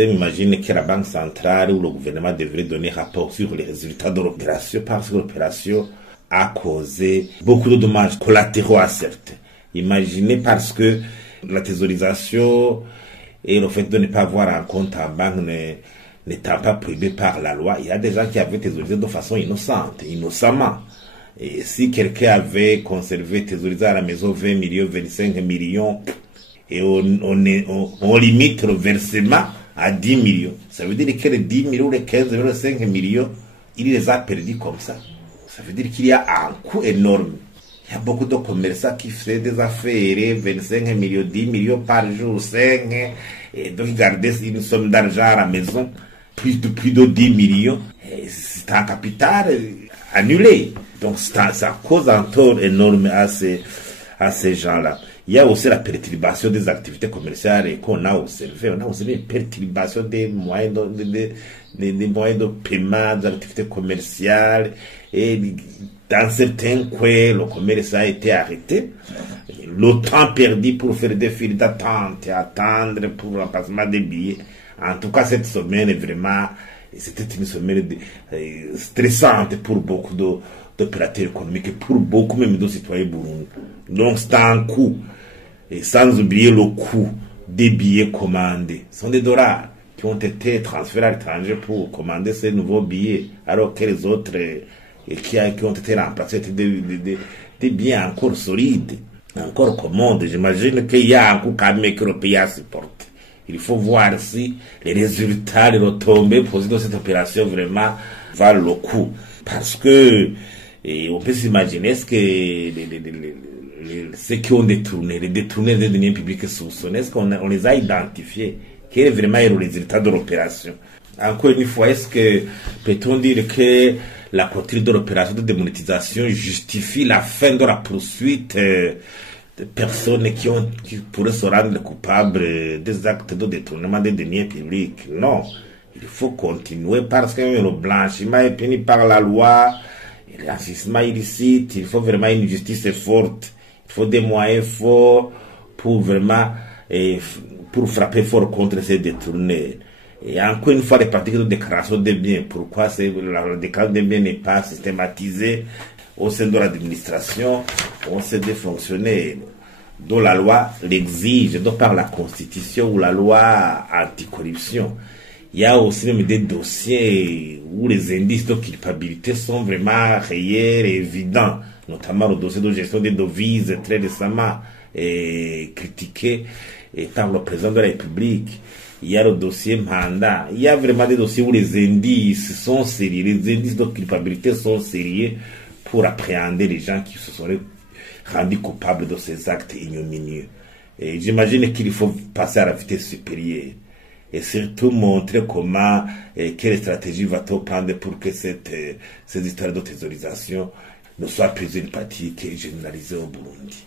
l'ONASEM imagine que la Banque centrale ou le gouvernement devrait donner rapport sur les résultats de l'opération parce que l'opération a causé beaucoup de dommages collatéraux à certains. Imaginez parce que la thésaurisation et le fait de ne pas avoir un compte en banque n'étant pas prohibé par la loi, il y a des gens qui avaient thésaurisé de façon innocemment. Et si quelqu'un avait conservé, thésaurisé à la maison 20 millions, 25 millions, et on limite le versement à 10 millions, ça veut dire que les 10 millions, les 15,5 millions, il les a perdus comme ça. Ça veut dire qu'il y a un coût énorme. Il y a beaucoup de commerçants qui font des affaires, 25 millions, 10 millions par jour, 5, et donc garder une somme d'argent à la maison, plus de 10 millions, c'est un capital annulé. Donc ça cause un tort énorme à ces gens-là. Il y a aussi la perturbation des activités commerciales qu'on a observé. On a observé une perturbation des moyens de paiement, des activités commerciales. Et dans certains coins, le commerce a été arrêté. Le temps perdu pour faire des files d'attente et attendre pour le remplacement des billets. En tout cas, cette semaine, vraiment, c'était une semaine stressante pour beaucoup d'opérateurs économiques et pour beaucoup même de citoyens burundais. Donc, c'est un coût. Et sans oublier le coût des billets commandés. Ce sont des dollars qui ont été transférés à l'étranger pour commander ces nouveaux billets, alors que les autres qui ont été remplacés étaient des billets encore solides, encore commodes. J'imagine qu'il y a un coût quand même que le pays supporte. Il faut voir si les résultats, les retombées posées dans cette opération vraiment valent le coup. Parce que on peut s'imaginer ce que ceux qui ont détourné les deniers publics soupçonnés, est-ce qu'on les a identifiés? Quel est vraiment le résultat de l'opération? Encore une fois, est-ce que peut-on dire que la clôture de l'opération de démonétisation justifie la fin de la poursuite de personnes qui pourraient se rendre coupables des actes de détournement des deniers publics? Non. Il faut continuer parce que le blanchiment est puni par la loi, et l'enrichissement illicite, il faut vraiment une justice forte. Il faut des moyens forts pour vraiment pour frapper fort contre ces détournés. Et encore une fois, les pratiques de déclaration des biens. Pourquoi la déclaration des biens n'est pas systématisée au sein de l'administration, au sein des fonctionnaires, dont la loi l'exige, de par la Constitution ou la loi anticorruption. Il y a aussi même des dossiers où les indices de culpabilité sont vraiment réels et évidents, notamment le dossier de gestion des devises très récemment critiqué par le président de la République. Il y a le dossier mandat. Il y a vraiment des dossiers où les indices sont sérieux, les indices de culpabilité sont sérieux pour appréhender les gens qui se seraient rendus coupables de ces actes ignominieux. Et j'imagine qu'il faut passer à la vitesse supérieure. Et surtout montrer comment quelle stratégie va-t-on prendre pour que ces histoires de thésaurisation ne soient plus une pratique généralisée au Burundi.